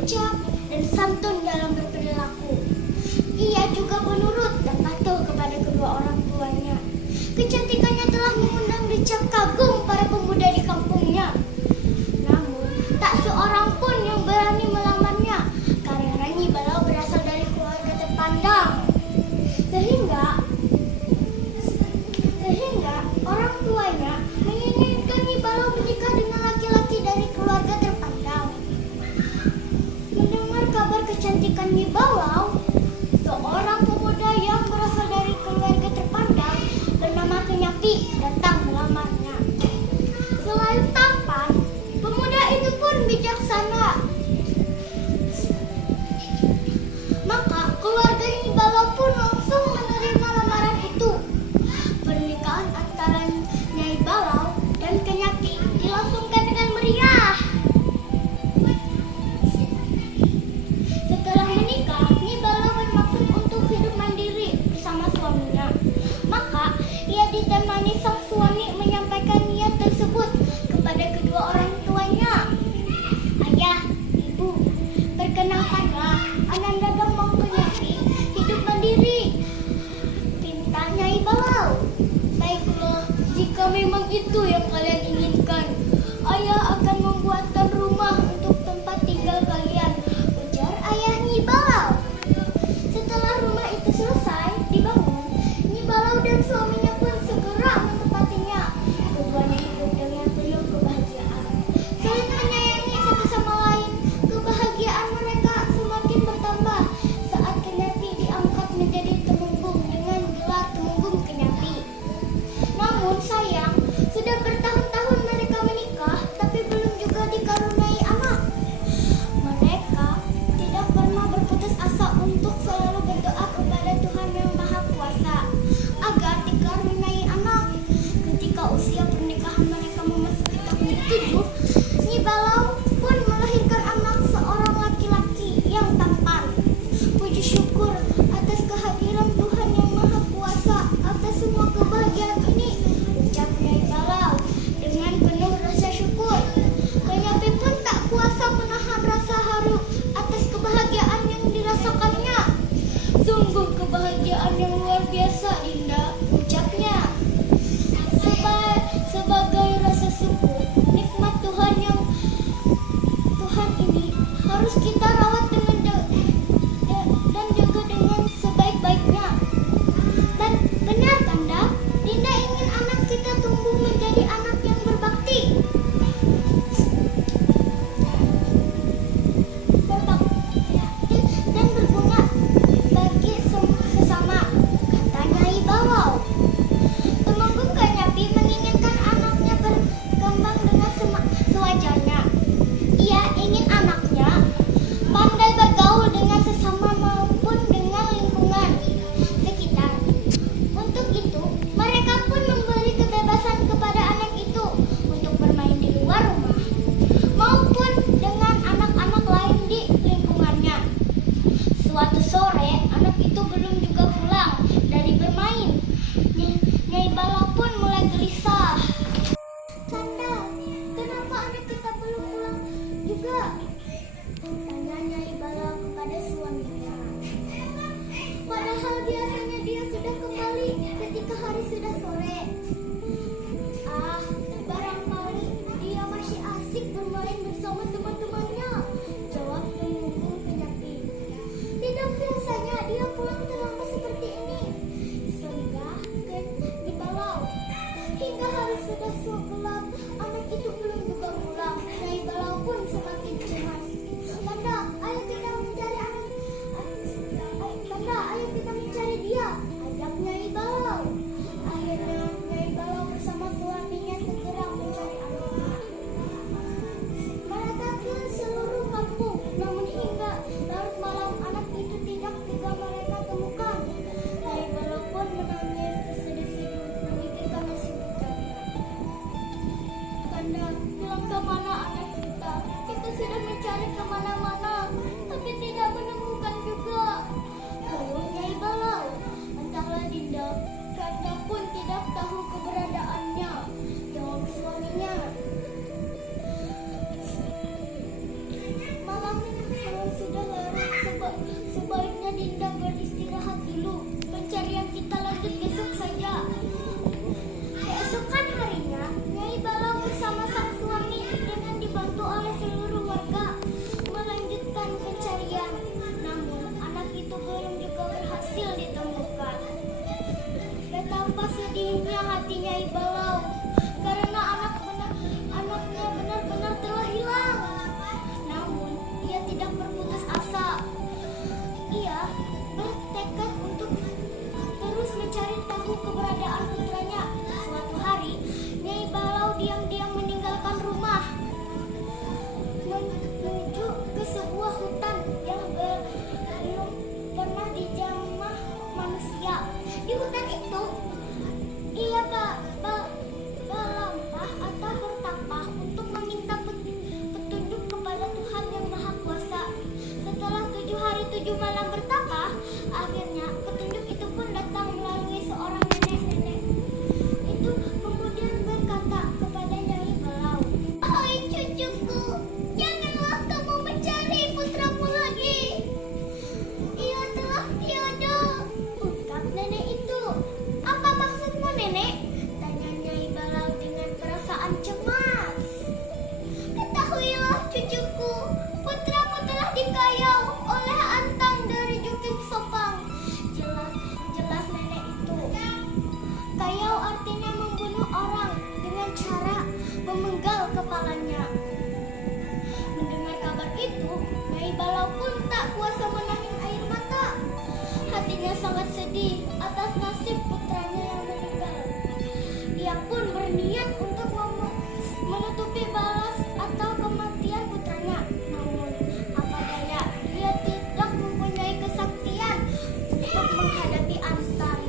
berucap, dan santun dalam berperilaku. Ia juga penurut dan patuh kepada kedua orang tuanya. Kecantikannya telah mengundang decak kagum para pemuda di kampungnya. Namun, tak seorang pun yang berani melamarnya karena Nyi Balau berasal dari keluarga terpandang. Sehingga orang tuanya menginginkan Nyi Balau menikah dengan laki-laki dari keluarga terpandang. Mendengar kabar kecantikan Nyi Balau, seorang pemuda yang berasal dari keluarga terpandang bernama Kenyapi datang melamarnya. Selain tampan, pemuda itu pun bijaksana. Maka keluarga Nyi Balau pun langsung menerima lamaran itu. Pernikahan antara Nyai Balau dan Kenyapi dilangsungkan dengan meriah. Setelah menikah, Nyi Balau bermaksud untuk hidup mandiri bersama suaminya. Maka ia ditemani sang suami menyampaikan niat tersebut kepada kedua orang tuanya. Ayah, ibu, perkenalkanlah Ananda Gembong Kenyapi hidup mandiri. Pinta Nyai Balau. Baiklah, jika memang itu yang kalian inginkan, ayah akan membuatkan rumah untuk tempat tinggal kalian, ujar ayah Nyi Balau. Setelah rumah itu selesai dibangun, Nyi Balau dan suaminya pun segera menempatinya. Keduanya hidup dengan penuh kebahagiaan, saling menyayangi satu sama lain. Kebahagiaan mereka semakin bertambah saat Kenyapi diangkat menjadi temenggung dengan gelar Temenggung Kenyapi. Namun sayang, sudah bertahun-tahun mereka menikah, tapi belum juga dikaruniai anak. Mereka tidak pernah berputus asa untuk selalu berdoa kepada Tuhan Yang Maha Kuasa agar dikaruniai anak. Ketika usia pernikahan mereka memasuki tahun ke-7, Nyi Balau pun melahirkan anak seorang laki-laki yang tampan. Puji syukur atas kehadiran Tuhan Yang Maha Kuasa atas semua kebahagiaan ini, ucap Nyai Balau dengan penuh rasa syukur. Kenyapi pun tak kuasa menahan rasa haru atas kebahagiaan yang dirasakannya. Sungguh kebahagiaan yang luar biasa, Dinda, ucapnya. Sebagai rasa syukur, nikmat Tuhan ini harus kita rawat dan jaga dengan sebaik-baiknya. Dan benar, Kanda, Dinda ingin anak kita tumbuh menjadi anak yang berbakti dan berguna bagi sesama, kata Nyai Balau. Temenggung Kenyapi menginginkan anaknya berkembang dengan sewajarnya. Ia ingin anaknya pandai hati Nyai Balau karena anaknya benar-benar telah hilang. Namun ia tidak berputus asa. Ia bertekad untuk terus mencari tahu keberadaan putranya. Suatu hari Nyai Balau diam-diam meninggalkan rumah menuju ke sebuah hutan yang belum pernah dijamah manusia. Di hutan itu ia berlambah atau bertapa untuk meminta petunjuk kepada Tuhan yang Maha Kuasa. Setelah 7 hari 7 malam bertapa, akhirnya petunjuk itu pun datang melalui seorang nenek-nenek. Itu kemudian berkata kepada Nyai Balau, "Hai cucuku, janganlah kamu mencari putramu lagi. Ia telah tiada," ungkap nenek itu. "Apa maksudmu, nenek?" tanya Nyai Balau dengan perasaan cemas. "Ketahuilah cucuku, putramu telah dikayau oleh Antang dari Juking Sopang," jelas nenek itu. Kayau artinya membunuh orang dengan cara memenggal kepalanya. Mendengar kabar itu, Nyai Balau pun tak kuasa menahan air mata. Hatinya sangat sedih atas nasib putranya yang meninggal. Dia pun berniat untuk menutupi balas atau kematian putranya. Namun, apa daya, dia tidak mempunyai kesaktian untuk menghadapi Antang.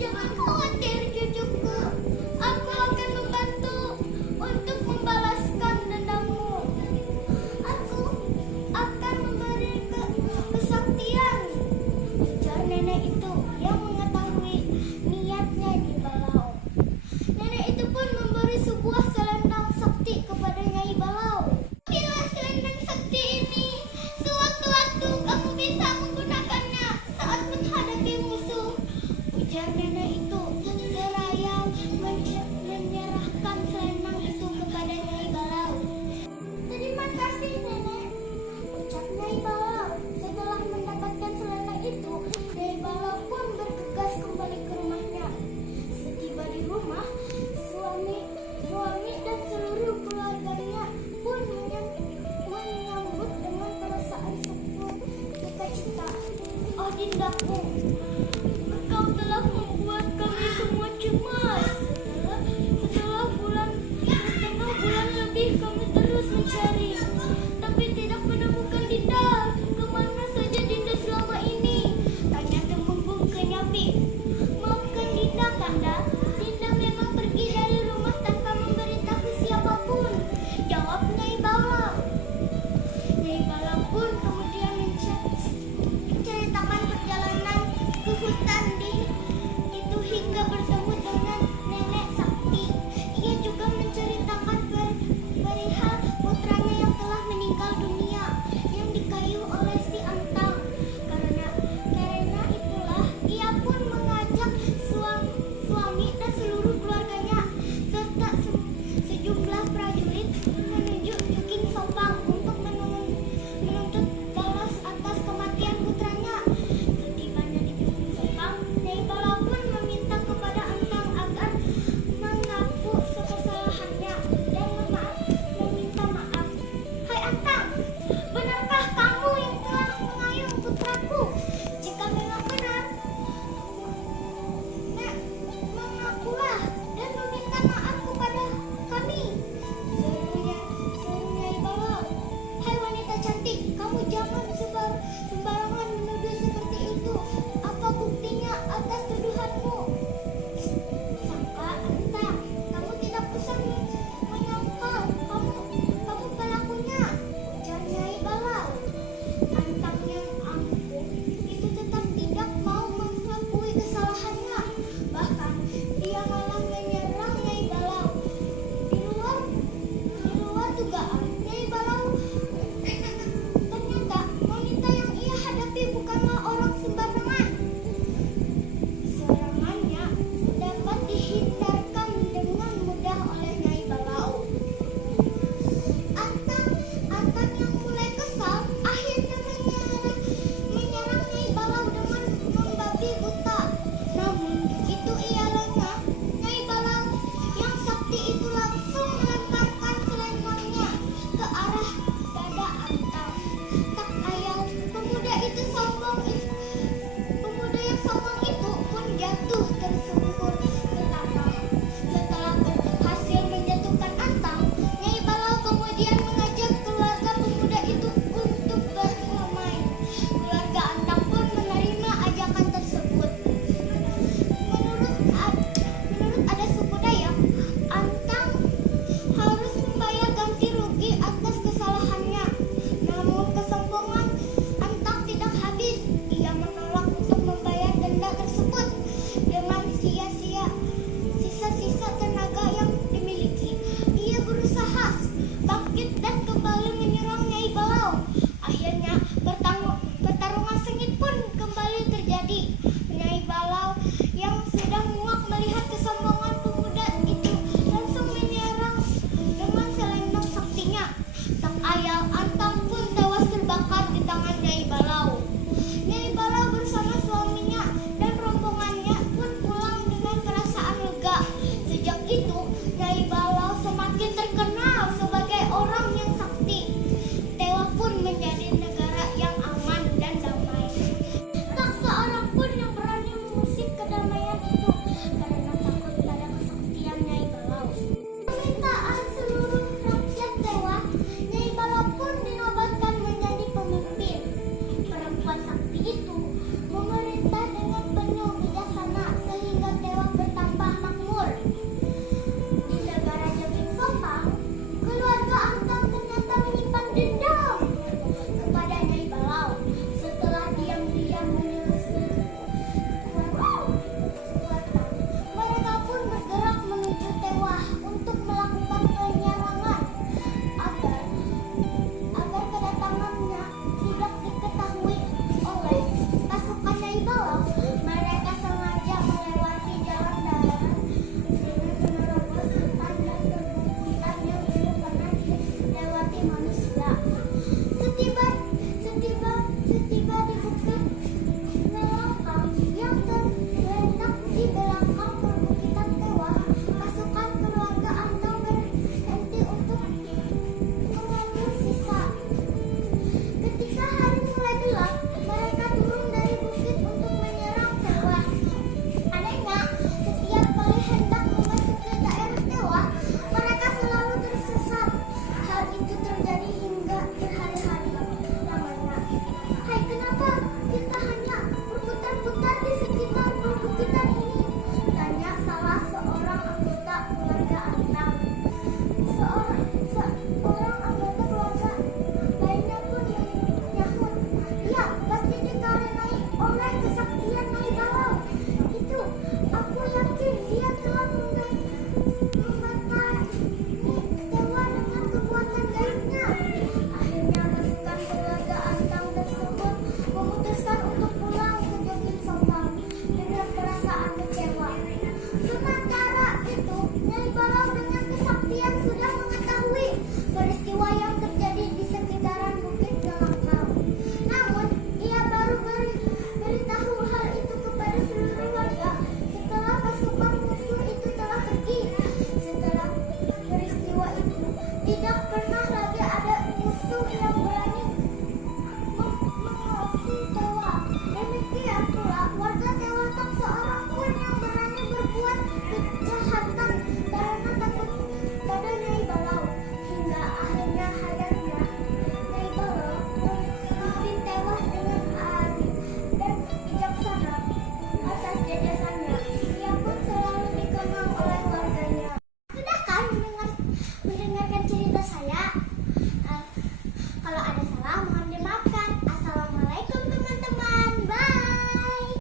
"Jangan khawatir cucuku, aku akan membantu untuk membalaskan dendammu. Aku akan memberi kesaktian," ujar nenek itu yang mengetahui niatnya di Balau. Nenek itu pun memberi sebuah selendang sakti kepada Nyai Balau. "Ambillah selendang sakti ini. Sewaktu-waktu kamu bisa menggunakannya saat menghadapi musuh," ujar nenek itu seraya menyerahkan selendang itu kepada Nyai Balau. "Terima kasih nenek," ucap Nyai Balau. Setelah mendapatkan selendang itu, Nyai Balau pun bergegas kembali ke rumahnya. Setiba di rumah, suami dan seluruh keluarganya pun menyambut dengan perasaan sukacita. "Oh Dindaku, engkau telah membuat kami semua cemas. Setelah setengah bulan lebih kami terus mencari, tapi tidak menemukan Dinda. Kemana saja Dinda selama ini?" tanya Temenggung ke Nyapi. "Maafkan Dinda, Kanda. Dinda memang pergi dari rumah tanpa memberitahu siapapun," jawab Nyai Balau. Nyai Balau pun kemudian menceritakan perjalanan ke hutan itu hingga bertemu dengan nenek sakti. Ia juga menceritakan perihal putranya yang telah meninggal dunia yang dikayu oleh si Antang. Karena itulah ia pun mengajak suami dan seluruh keluarganya serta sejumlah prajurit menuju Juking Sopang untuk menuntut balas atas kematian putranya. Setibanya di Juking Sopang, Nyai Balau pun meminta kepada Antang agar mengaku kesalahannya dan meminta maaf. "Hai Antang, benarkah kamu yang telah mengayuh putraku? Jika memang benar, mengakulah dan meminta maaf kepada kami," seru Nyai Balau. "Hai wanita cantik, kamu jangan sembarang